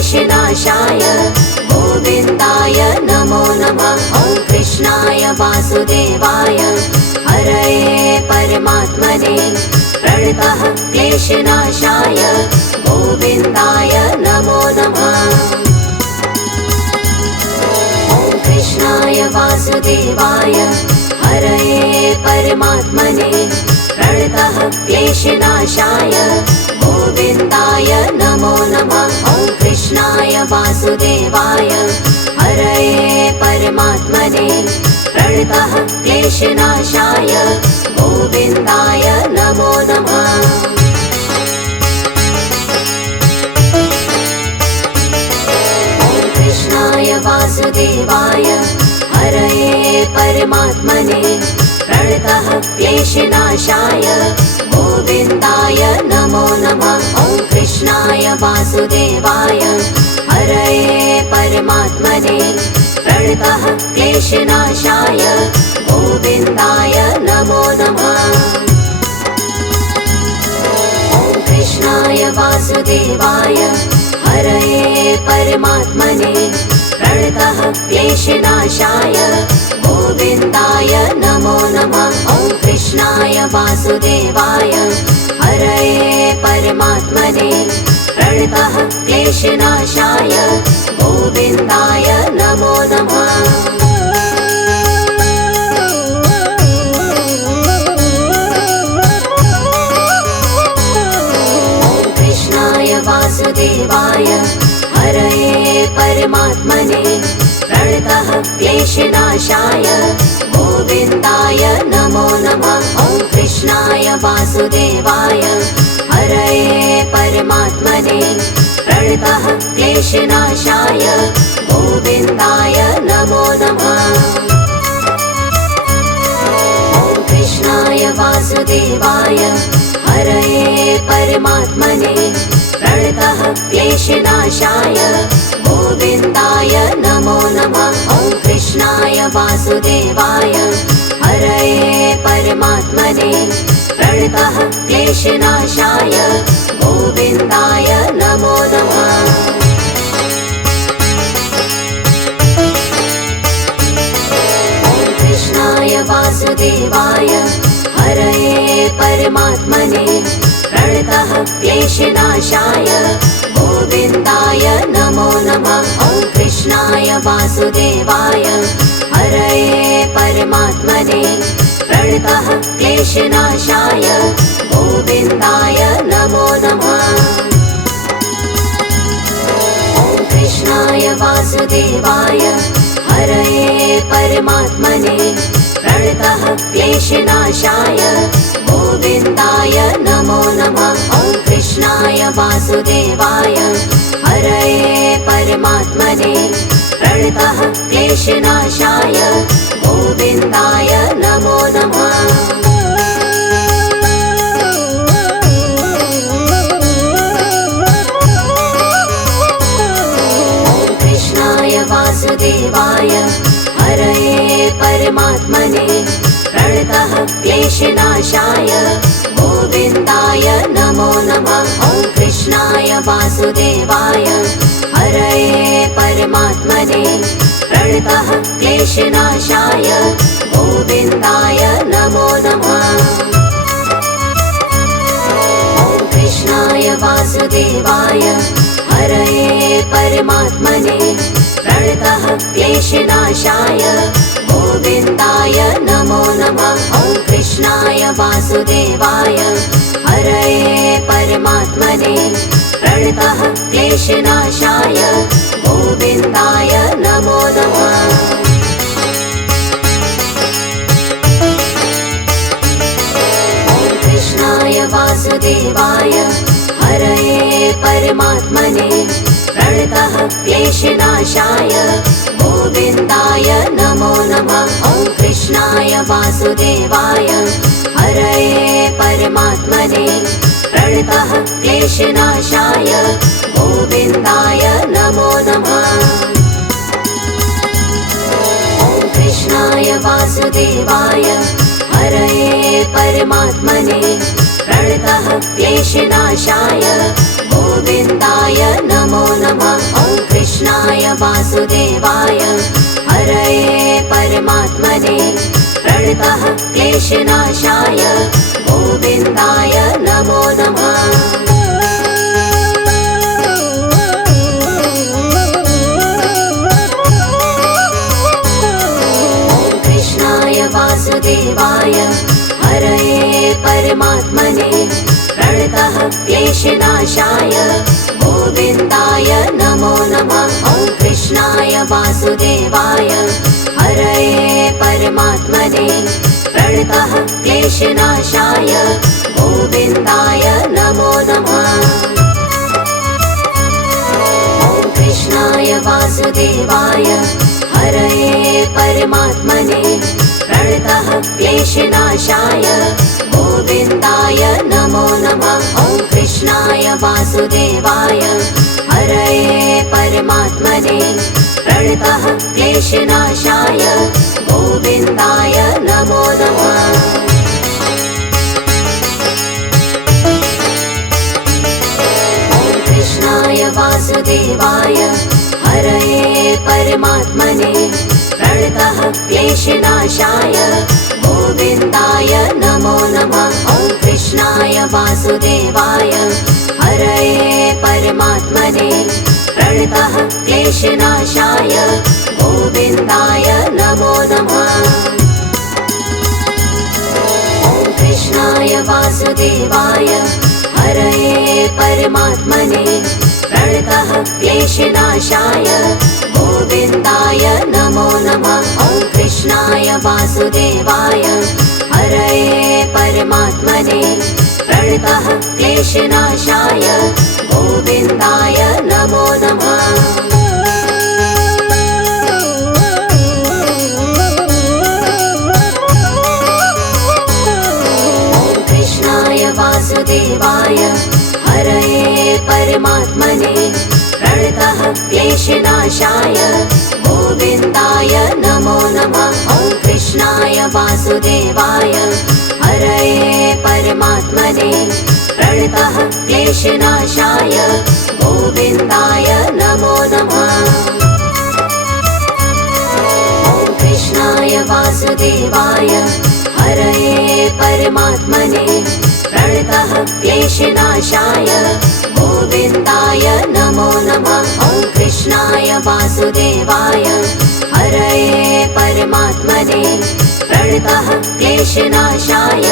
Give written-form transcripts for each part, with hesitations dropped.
क्लेशनाशाय गोविन्दाय नमो नमः। ॐ कृष्णाय वासुदेवाय हरये परमात्मने प्रणतः क्लेशनाशाय गोविन्दाय नमो नमः। ॐ कृष्णाय वासुदेवाय हरये परमात्मने प्रणतः क्लेशनाशाय गोविन्दाय नमो नमः। ॐ कृष्णाय वासुदेवाय हरये परमात्मने प्रणतः क्लेशनाशाय गोविन्दाय नमो नमः। ॐ कृष्णाय वासुदेवाय हरये परमात्मने प्रणतः क्लेशनाशाय गोविन्दाय नमो नमः। ॐ कृष्णाय वासुदेवाय हरये परमात्मने प्रणतः क्लेशनाशाय गोविन्दाय नमो नमः। ॐ कृष्णाय वासुदेवाय हरये परमात्मने प्रणतः क्लेशनाशाय गोविन्दाय नमो नमः। ॐ कृष्णाय वासुदेवाय हरये परमात्मने प्रणतः क्लेशनाशाय गोविन्दाय नमो नमः। ॐ कृष्णाय वासुदेवाय हरये परमात्मने प्रणतः क्लेशनाशाय गोविन्दाय नमो नमः। ॐ कृष्णाय वासुदेवाय हरये परमात्मने प्रणतः क्लेशनाशाय गोविन्दाय नमो नमः। ॐ कृष्णाय वासुदेवाय हरये परमात्मने प्रणतः क्लेशनाशाय गोविन्दाय नमो नमः। ॐ कृष्णाय वासुदेवाय हरये परमात्मने प्रणतः क्लेशनाशाय गोविन्दाय नमो नमः। ॐ कृष्णाय वासुदेवाय हरये परमात्मने प्रणतः क्लेशनाशाय गोविन्दाय नमो नमः। ॐ कृष्णाय वासुदेवाय हरये परमात्मने प्रणतः क्लेशनाशाय गोविन्दाय नमो नमः। ॐ कृष्णाय वासुदेवाय हरये परमात्मने प्रणतः क्लेशनाशाय गोविन्दाय नमो नमः। ॐ कृष्णाय वासुदेवाय हरये परमात्मने प्रणतः क्लेशनाशाय गोविन्दाय नमो नमः। ॐ कृष्णाय वासुदेवाय हरये परमात्मने प्रणतः क्लेशनाशाय गोविन्दाय नमो नमः। ॐ कृष्णाय वासुदेवाय हरये परमात्मने प्रणतः क्लेशनाशाय गोविन्दाय नमो नमः। ॐ कृष्णाय वासुदेवाय हरये परमात्मने प्रणतः क्लेशनाशाय गोविन्दाय नमो नमः। ॐ कृष्णाय वासुदेवाय हरये परमात्मने प्रणतः क्लेशनाशाय गोविन्दाय नमो नमः। ॐ कृष्णाय वासुदेवाय हरये परमात्मने प्रणतः क्लेशनाशाय गोविन्दाय नमो नमः। ॐ कृष्णाय वासुदेवाय हरये परमात्मने प्रणतः क्लेशनाशाय गोविन्दाय नमो नमः। ॐ कृष्णाय वासुदेवाय हरये परमात्मने प्रणतः क्लेशनाशाय गोविन्दाय नमो नमः। वासुदेवाय हरये परमात्मने प्रणतः क्लेशनाशाय गोविन्दाय नमो नमः। वासुदेवाय हरये परमात्मने प्रणतः क्लेशनाशाय गोविन्दाय नमो नमः। ॐ कृष्णाय वासुदेवाय हरये परमात्मने प्रणतः क्लेशनाशाय गोविन्दाय नमो नमः। ॐ कृष्णाय वासुदेवाय हरये परमात्मने प्रणतः क्लेशनाशाय गोविन्दाय नमो नमः। ॐ कृष्णाय वासुदेवाय हरये परमात्मने प्रणतः क्लेशनाशाय गोविन्दाय नमो नमः। ॐ कृष्णाय वासुदेवाय हरये परमात्मने प्रणतः क्लेशनाशाय गोविन्दाय नमो नमः। ॐ कृष्णाय वासुदेवाय हरये परमात्मने प्रणतः क्लेशनाशाय गोविन्दाय नमो नमः। ॐ कृष्णाय वासुदेवाय हरये परमात्मने प्रणतः क्लेशनाशाय गोविन्दाय नमो नमः। ॐ कृष्णाय वासुदेवाय हरये परमात्मने प्रणतः क्लेशनाशाय गोविन्दाय नमो नमः। ॐ कृष्णाय वासुदेवाय हरये परमात्मने प्रणतः क्लेशनाशाय गोविन्दाय नमो नमः। ॐ कृष्णाय वासुदेवाय हरये परमात्मने प्रणतः क्लेशनाशाय गोविन्दाय नमो नमः। ॐ कृष्णाय वासुदेवाय हरये परमात्मने प्रणतः क्लेशनाशाय गोविन्दाय नमो नमः। ॐ कृष्णाय वासुदेवाय हरये परमात्मने प्रणतः क्लेशनाशाय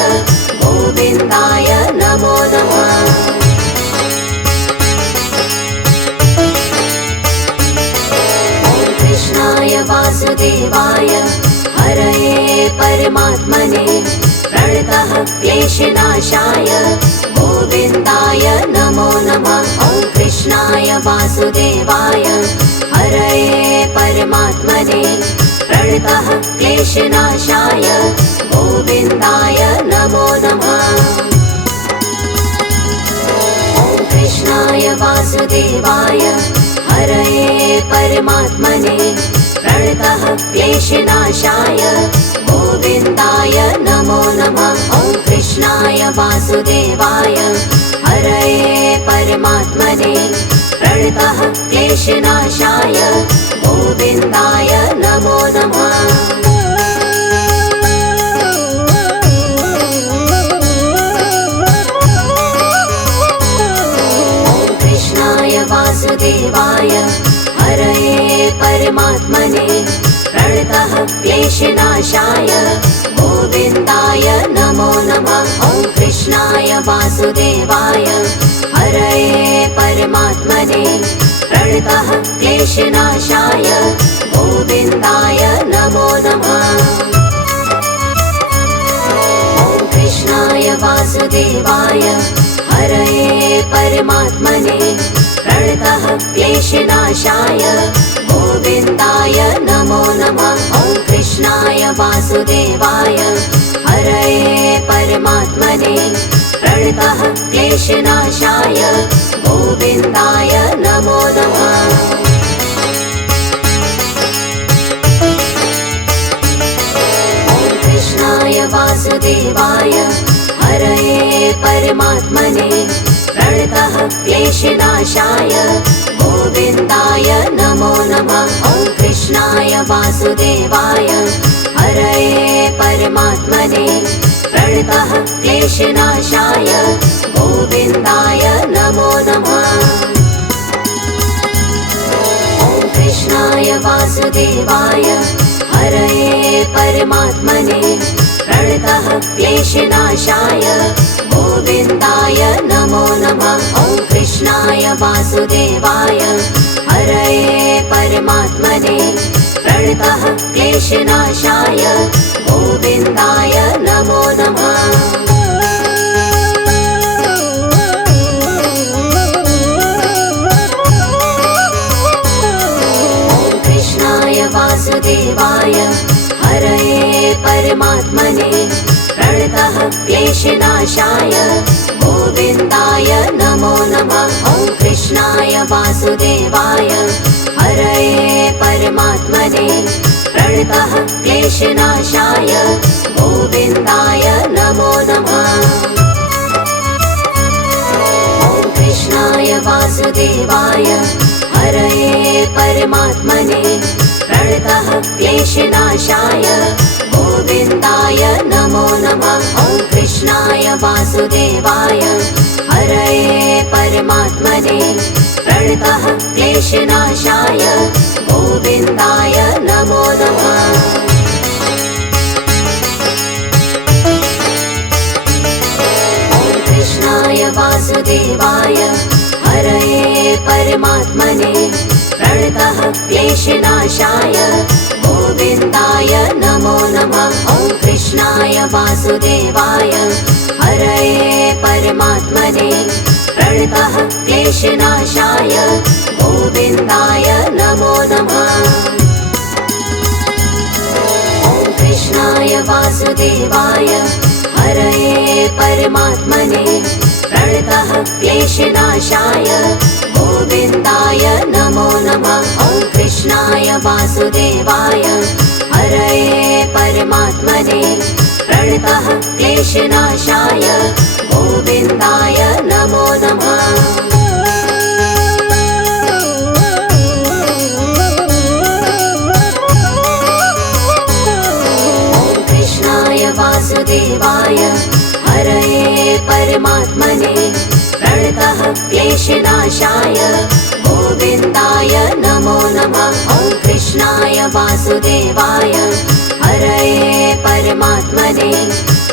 गोविन्दाय नमो नमः। ॐ कृष्णाय वासुदेवाय हरये परमात्मने प्रणतः क्लेशनाशाय गोविन्दाय नमो नमः। ॐ कृष्णाय वासुदेवाय हरये परमात्मने प्रणतः क्लेशनाशाय गोविन्दाय नमो नमः। ॐ कृष्णाय वासुदेवाय हरये परमात्मने प्रणतः क्लेशनाशाय गोविन्दाय नमो नमः। ॐ कृष्णाय वासुदेवाय हरये परमात्मने प्रणतः क्लेशनाशाय गोविन्दाय नमो नमः। ॐ कृष्णाय वासुदेवाय हरये परमात्मने प्रणतः क्लेशनाशाय गोविन्दाय नमो नमः। ॐ कृष्णाय वासुदेवाय हरये परमात्मने प्रणतः क्लेशनाशाय गोविन्दाय नमो नमः। ॐ कृष्णाय वासुदेवाय हरये परमात्मने प्रणतः क्लेशनाशाय गोविन्दाय नमो नमः। ॐ कृष्णाय वासुदेवाय हरये परमात्मने प्रणतः क्लेशनाशाय गोविन्दाय नमो नमः। ॐ कृष्णाय वासुदेवाय हरये परमात्मने प्रणतः क्लेशनाशाय गोविन्दाय नमो नमः। ॐ वासुदेवाय हरये परमात्मने प्रणतः क्लेशनाशाय गोविन्दाय नमो नमः। ॐ कृष्णाय वासुदेवाय हरये परमात्मने प्रणतः क्लेशनाशाय गोविन्दाय नमो नमः। ॐ कृष्णाय वासुदेवाय हरये परमात्मने प्रणतः क्लेशनाशाय गोविन्दाय नमो नमः। ॐ कृष्णाय वासुदेवाय हरये परमात्मने प्रणतः क्लेशनाशाय गोविन्दाय नमो नमः। ॐ कृष्णाय वासुदेवाय हरये परमात्मने प्रणतः क्लेशनाशाय गोविन्दाय नमो नमः। ॐ कृष्णाय वासुदेवाय हरये परमात्मने प्रणतः क्लेशनाशाय गोविन्दाय नमो नमः। ॐ कृष्णाय वासुदेवाय हरये परमात्मने प्रणतः क्लेशनाशाय गोविन्दाय नमो नमः। ॐ कृष्णाय वासुदेवाय हरये परमात्मने प्रणतः क्लेशनाशाय गोविन्दाय नमो नमः। ॐ कृष्णाय वासुदेवाय हरये परमात्मने प्रणतः क्लेशनाशाय गोविन्दाय नमो नमः। ॐ कृष्णाय वासुदेवाय हरये परमात्मने प्रणतः क्लेशनाशाय गोविन्दाय नमो नमः। ॐ कृष्णाय वासुदेवाय हरये परमात्मने प्रणतः क्लेशनाशाय गोविन्दाय नमो नमः। ॐ कृष्णाय वासुदेवाय हरये परमात्मने प्रणतः क्लेशनाशाय गोविन्दाय नमो नमः। ॐ कृष्णाय वासुदेवाय हरये परमात्मने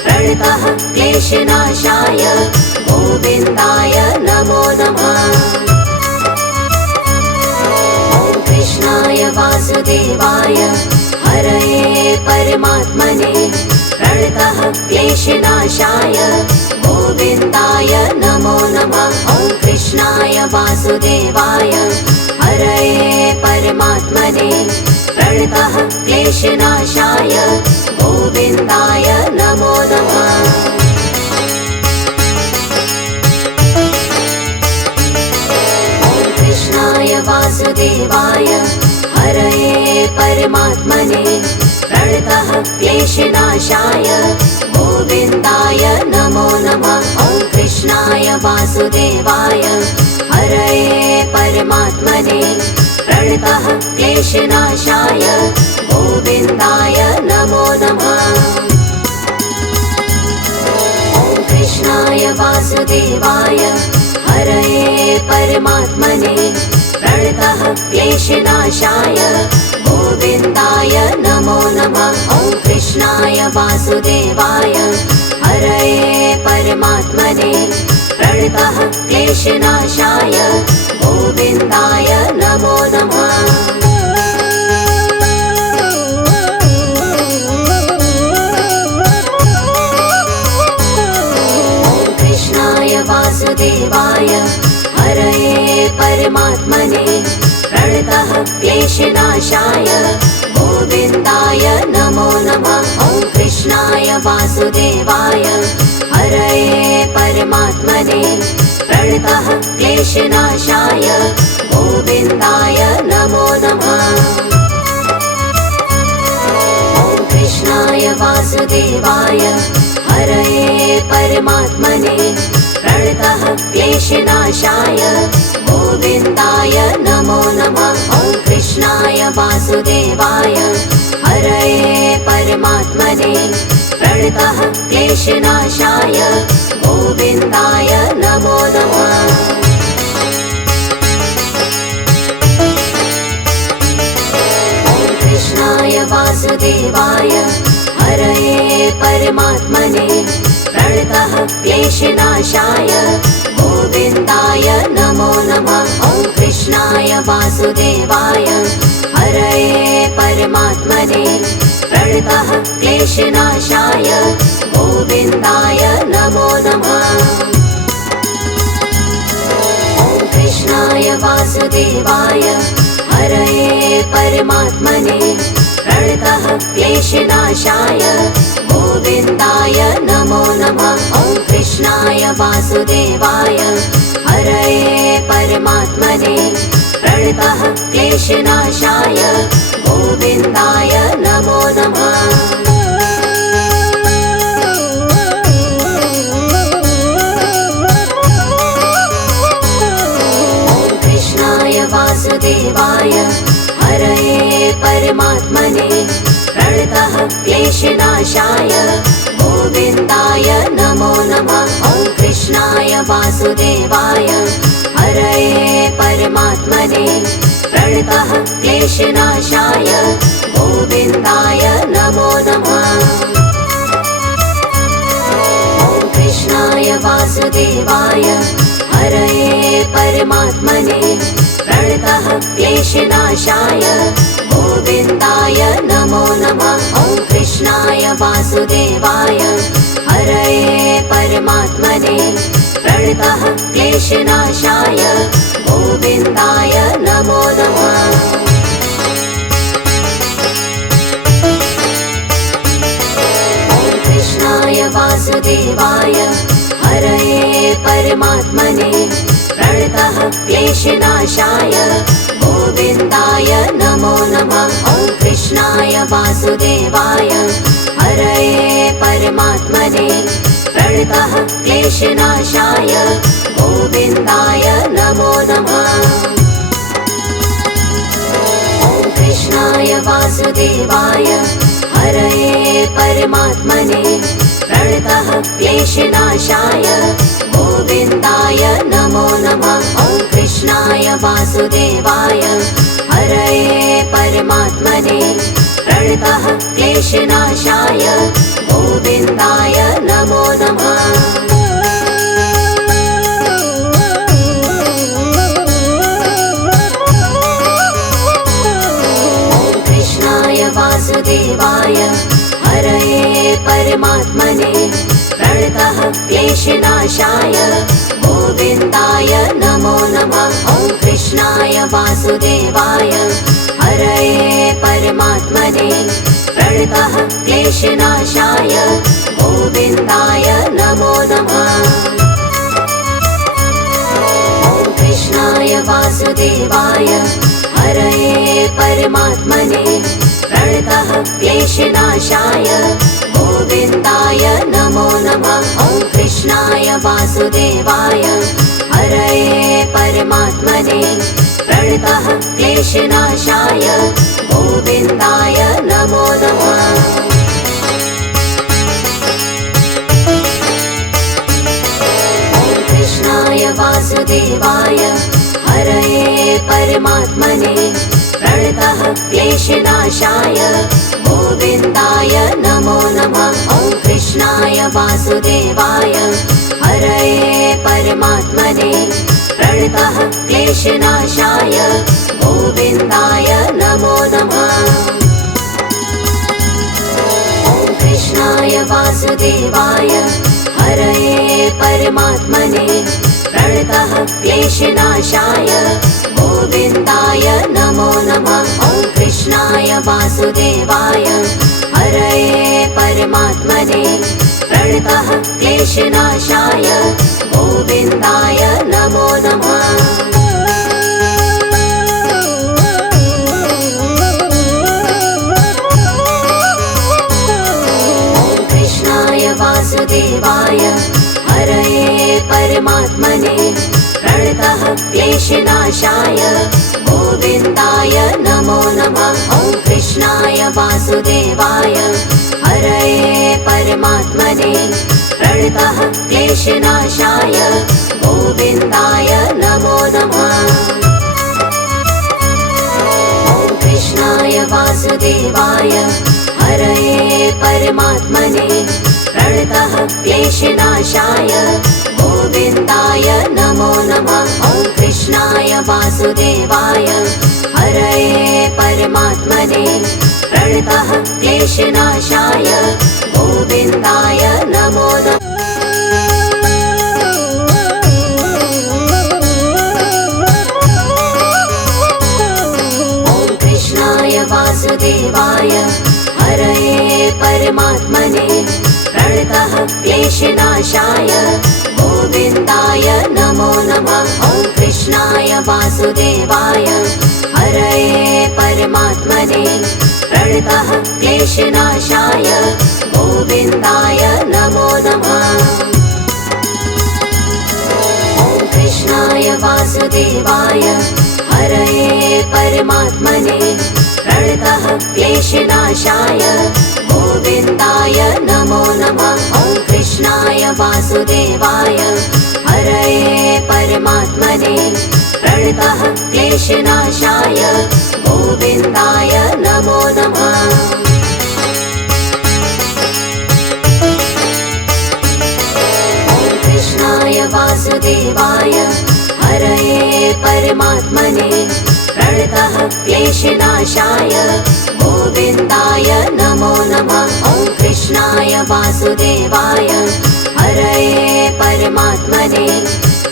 प्रणतः क्लेशनाशाय गोविन्दाय नमो नमः। ॐ कृष्णाय वासुदेवाय हरये परमात्मने प्रणतः क्लेशनाशाय गोविन्दाय नमो नमः। ॐ कृष्णाय वासुदेवाय हरये परमात्मने प्रणतः क्लेशनाशाय गोविन्दाय नमो नमः। ॐ कृष्णाय वासुदेवाय हरये परमात्मने प्रणतः क्लेशनाशाय गोविन्दाय नमो नमः। ॐ कृष्णाय वासुदेवाय हरये परमात्मने प्रणतः क्लेशनाशाय गोविन्दाय नमो नमः। ॐ कृष्णाय वासुदेवाय हरये परमात्मने प्रणतः क्लेशनाशाय गोविन्दाय नमो नमः। ॐ कृष्णाय वासुदेवाय हरये परमात्मने प्रणतः क्लेशनाशाय गोविन्दाय नमो नमः। ॐ कृष्णाय वासुदेवाय हरये परमात्मने प्रणतः क्लेशनाशाय गोविन्दाय नमो नमः। ॐ कृष्णाय वासुदेवाय हरये परमात्मने प्रणतः क्लेशनाशाय गोविन्दाय नमो नमः। ॐ कृष्णाय वासुदेवाय हरये परमात्मने प्रणतः क्लेशनाशाय गोविन्दाय नमो नमः। ॐ कृष्णाय वासुदेवाय वासुदेवाय हरये परमात्मने प्रणतः क्लेशनाशाय गोविन्दाय नमो नमः। कृष्णाय वासुदेवाय हरये परमात्मने प्रणतः क्लेशनाशाय गोविन्दाय नमो नमः। ॐ कृष्णाय वासुदेवाय हरये परमात्मने प्रणतः क्लेशनाशाय गोविन्दाय नमो नमः। ॐ कृष्णाय वासुदेवाय हरये परमात्मने प्रणतः क्लेशनाशाय गोविन्दाय नमो नमः। ॐ कृष्णाय वासुदेवाय हरये परमात्मने प्रणतः क्लेशनाशाय गोविन्दाय नमो नमः। वासुदेवाय हरये परमात्मने प्रणतः क्लेशनाशाय गोविन्दाय नमो नमः। ॐ कृष्णाय वासुदेवाय हरये परमात्मने प्रणतः क्लेशनाशाय गोविन्दाय नमो नमः। ॐ कृष्णाय वासुदेवाय हरये परमात्मने प्रणतः क्लेशनाशाय गोविन्दाय नमो नमः। ॐ कृष्णाय वासुदेवाय हरये परमात्मने प्रणतः क्लेशनाशाय गोविन्दाय नमो नमः। ॐ कृष्णाय वासुदेवाय हरये परमात्मने प्रणतः क्लेशनाशाय गोविन्दाय नमो नमः। ॐ कृष्णाय वासुदेवाय हरये परमात्मने प्रणतः क्लेशनाशाय गोविन्दाय नमो नमः। ॐ कृष्णाय वासुदेवाय हरये परमात्मने प्रणतः क्लेशनाशाय गोविन्दाय नमो नमः। ॐ कृष्णाय वासुदेवाय हरये परमात्मने प्रणतः क्लेशनाशाय गोविन्दाय नमो नमः। ॐ कृष्णाय वासुदेवाय हरये परमात्मने प्रणतः क्लेशनाशाय गोविन्दाय नमो नमः। ॐ कृष्णाय वासुदेवाय हरये परमात्मने प्रणतः क्लेशनाशाय गोविन्दाय नमो नमः। ॐ कृष्णाय वासुदेवाय हरये परमात्मने प्रणतः क्लेशनाशाय गोविन्दाय नमो नमः। ॐ कृष्णाय वासुदेवाय हरये परमात्मने प्रणतः क्लेशनाशाय गोविन्दाय नमो नमः। ॐ कृष्णाय वासुदेवाय हरये परमात्मने प्रणतः क्लेशनाशाय गोविन्दाय नमो नमः। ॐ कृष्णाय वासुदेवाय हरये परमात्मने प्रणतः क्लेशनाशाय गोविन्दाय नमो नमः। ॐ कृष्णाय वासुदेवाय हरये परमात्मने प्रणतः क्लेशनाशाय गोविन्दाय नमो नमः। ॐ कृष्णाय वासुदेवाय हरये परमात्मने प्रणतः क्लेशनाशाय गोविन्दाय नमो नमः। ॐ कृष्णाय वासुदेवाय हरये परमात्मने प्रणतः क्लेशनाशाय गोविन्दाय नमो नमः। कृष्णाय वासुदेवाय हरये परमात्मने प्रणतः क्लेशनाशाय गोविन्दाय नमो नमः। ॐ कृष्णाय वासुदेवाय हरये परमात्मने प्रणतः क्लेशनाशाय गोविन्दाय नमो नमः। ॐ कृष्णाय वासुदेवाय हरये परमात्मने प्रणतः क्लेशनाशाय गोविन्दाय नमो नमः। ॐ कृष्णाय वासुदेवाय हरये परमात्मने प्रणतः क्लेशनाशाय गोविन्दाय नमो नमः। ॐ कृष्णाय वासुदेवाय हरये परमात्मने प्रणतः क्लेशनाशाय गोविन्दाय नमो नमः। ॐ कृष्णाय वासुदेवाय हरये परमात्मने प्रणतः क्लेशनाशाय गोविन्दाय नमो नमः। ॐ कृष्णाय वासुदेवाय हरये परमात्मने प्रणतः क्लेशनाशाय गोविन्दाय नमो नमः। ॐ कृष्णाय वासुदेवाय हरये परमात्मने प्रणतः क्लेशनाशाय गोविन्दाय नमो नमः। ॐ कृष्णाय वासुदेवाय हरये परमात्मने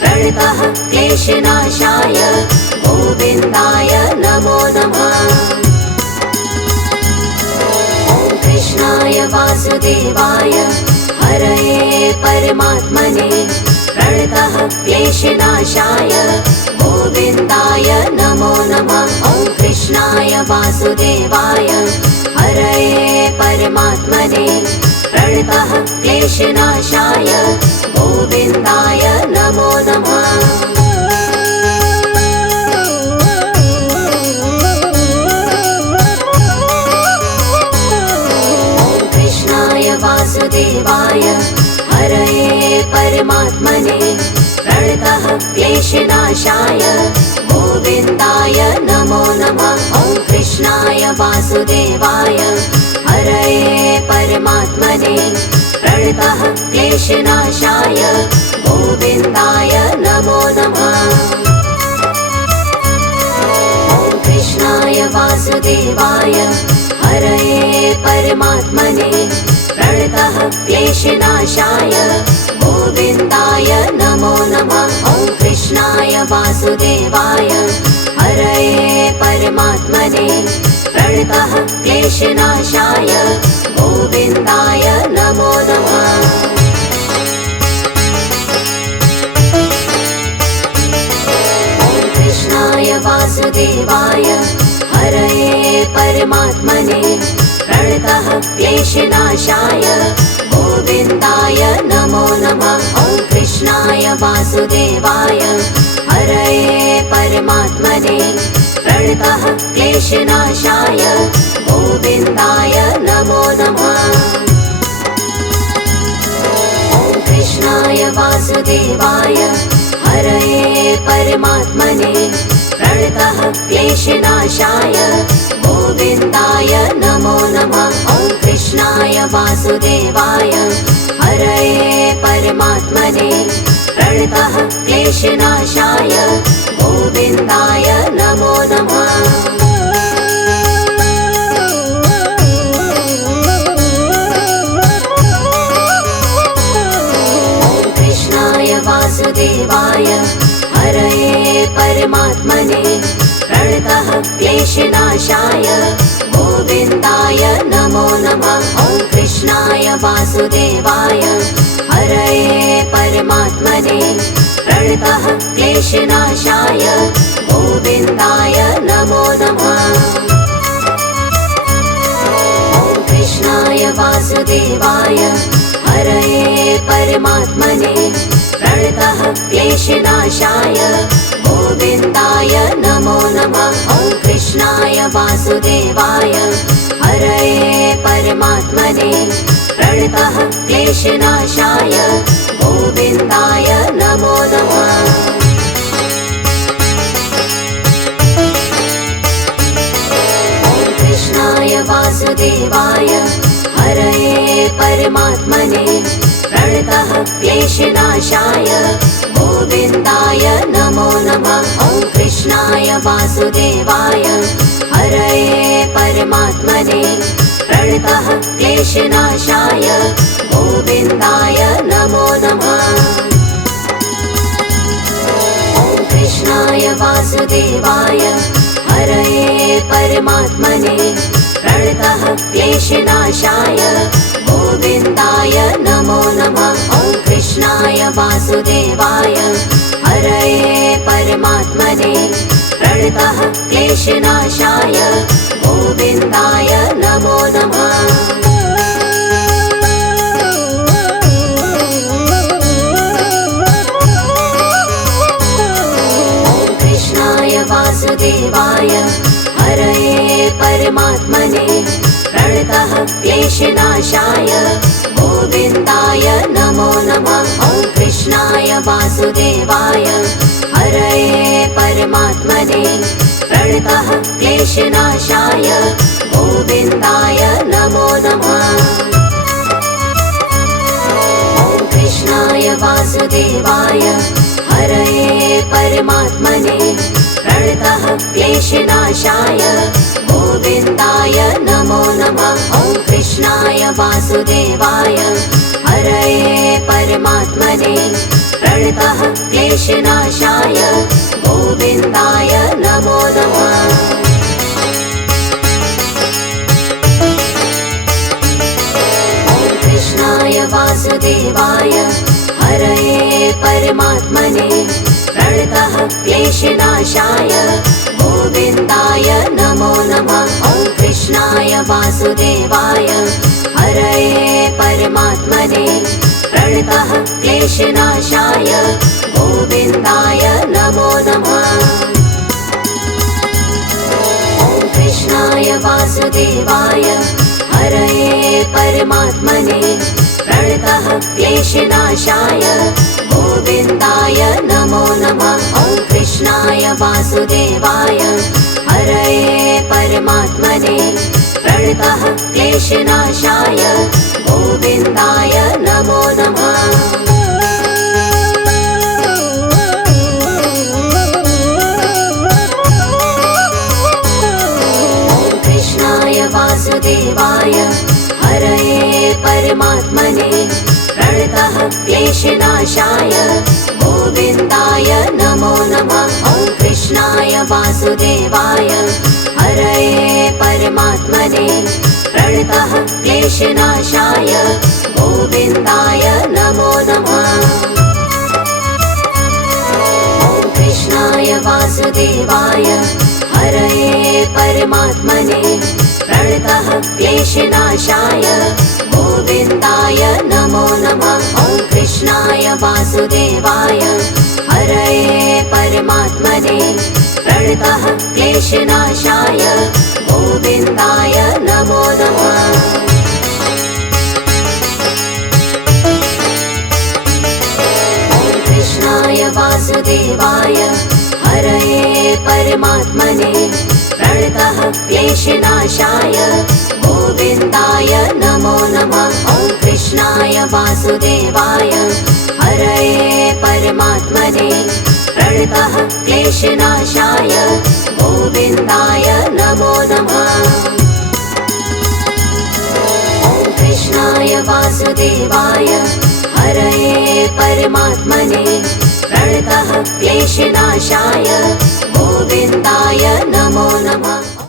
प्रणतः क्लेशनाशाय गोविन्दाय नमो नमः। ॐ कृष्णाय वासुदेवाय हरये परमात्मने प्रणतः क्लेशनाशाय गोविन्दाय नमो नमः। ॐ कृष्णाय वासुदेवाय हरये परमात्मने प्रणतः क्लेशनाशाय गोविन्दाय नमो नमः। ॐ कृष्णाय वासुदेवाय हरये परमात्मने प्रणतः क्लेशनाशाय गोविन्दाय नमो नमः। ॐ कृष्णाय वासुदेवाय हरये परमात्मने प्रणतः क्लेशनाशाय गोविन्दाय नमो नमः। ॐ कृष्णाय वासुदेवाय हरये परमात्मने प्रणतः क्लेशनाशाय गोविन्दाय नमो नमः। ॐ कृष्णाय वासुदेवाय हरये परमात्मने प्रणतः क्लेशनाशाय गोविन्दाय नमो नमः। ॐ कृष्णाय वासुदेवाय हरये परमात्मने प्रणतः क्लेशनाशाय गोविन्दाय नमो नमः। ॐ कृष्णाय वासुदेवाय हरये परमात्मने प्रणतः क्लेशनाशाय गोविन्दाय नमो नमः। ॐ कृष्णाय वासुदेवाय हरये परमात्मने प्रणतः क्लेशनाशाय गोविन्दाय नमो नमः। ॐ कृष्णाय वासुदेवाय हरये परमात्मने प्रणतः क्लेशनाशाय गोविन्दाय नमो नमः। ॐ कृष्णाय वासुदेवाय हरये परमात्मने प्रणतः क्लेशनाशाय गोविन्दाय नमो नमः। ॐ कृष्णाय वासुदेवाय हरये परमात्मने प्रणतः क्लेशनाशाय गोविन्दाय नमो नमः। ॐ कृष्णाय वासुदेवाय हरये परमात्मने प्रणतः क्लेशनाशाय गोविन्दाय नमो नमः। ॐ कृष्णाय वासुदेवाय प्रणतः क्लेशनाशाय गोविन्दाय नमो नमः। कृष्णाय वासुदेवाय हरये परमात्मने प्रणतः क्लेशनाशाय गोविन्दाय नमो नमः। ॐ कृष्णाय वासुदेवाय हरये परमात्मने प्रणतः क्लेशनाशाय गोविन्दाय नमो नमः। ॐ कृष्णाय वासुदेवाय हरये परमात्मने प्रणतः क्लेशनाशाय गोविन्दाय नमो नमः। ॐ कृष्णाय वासुदेवाय हरये परमात्मने प्रणतः क्लेशनाशाय गोविन्दाय नमो नमः। वासुदेवाय हरये परमात्मने प्रणतः क्लेशनाशाय गोविन्दाय नमो नमः। ॐ कृष्णाय वासुदेवाय हरये परमात्मने प्रणतः क्लेशनाशाय गोविन्दाय नमो नमः। ॐ कृष्णाय वासुदेवाय हरये परमात्मने प्रणतः क्लेशनाशाय गोविन्दाय नमो नमः। ॐ कृष्णाय वासुदेवाय हरये परमात्मने प्रणतः क्लेशनाशाय गोविन्दाय नमो नमः। ॐ कृष्णाय वासुदेवाय हरये परमात्मने प्रणतः क्लेशनाशाय गोविन्दाय नमो नमः। ॐ कृष्णाय वासुदेवाय हरये परमात्मने प्रणतः क्लेशनाशाय गोविन्दाय नमो नमः। ॐ कृष्णाय वासुदेवाय हरये परमात्मने प्रणतः क्लेशनाशाय गोविन्दाय नमो नमः। ॐ कृष्णाय वासुदेवाय हरये परमात्मने प्रणतः क्लेशनाशाय गोविन्दाय नमो नमः। ॐ कृष्णाय वासुदेवाय हरये परमात्मने प्रणतः क्लेशनाशाय गोविन्दाय नमो नमः। ॐ कृष्णाय वासुदेवाय हरये परमात्मने प्रणतः क्लेशनाशाय गोविन्दाय नमो नमः। ॐ कृष्णाय वासुदेवाय हरये परमात्मने प्रणतः क्लेशनाशाय गोविन्दाय नमो नमः। ॐ कृष्णाय वासुदेवाय हरये परमात्मने प्रणतः क्लेशनाशाय गोविन्दाय नमो नमः। ॐ कृष्णाय वासुदेवाय हरये परमात्मने प्रणतः क्लेशनाशाय गोविन्दाय नमो नमः। ॐ कृष्णाय वासुदेवाय हरये परमात्मने प्रणतः क्लेशनाशाय गोविन्दाय नमो नमः। ॐ कृष्णाय वासुदेवाय हरये परमात्मने प्रणतः क्लेशनाशाय गोविन्दाय नमो नमः।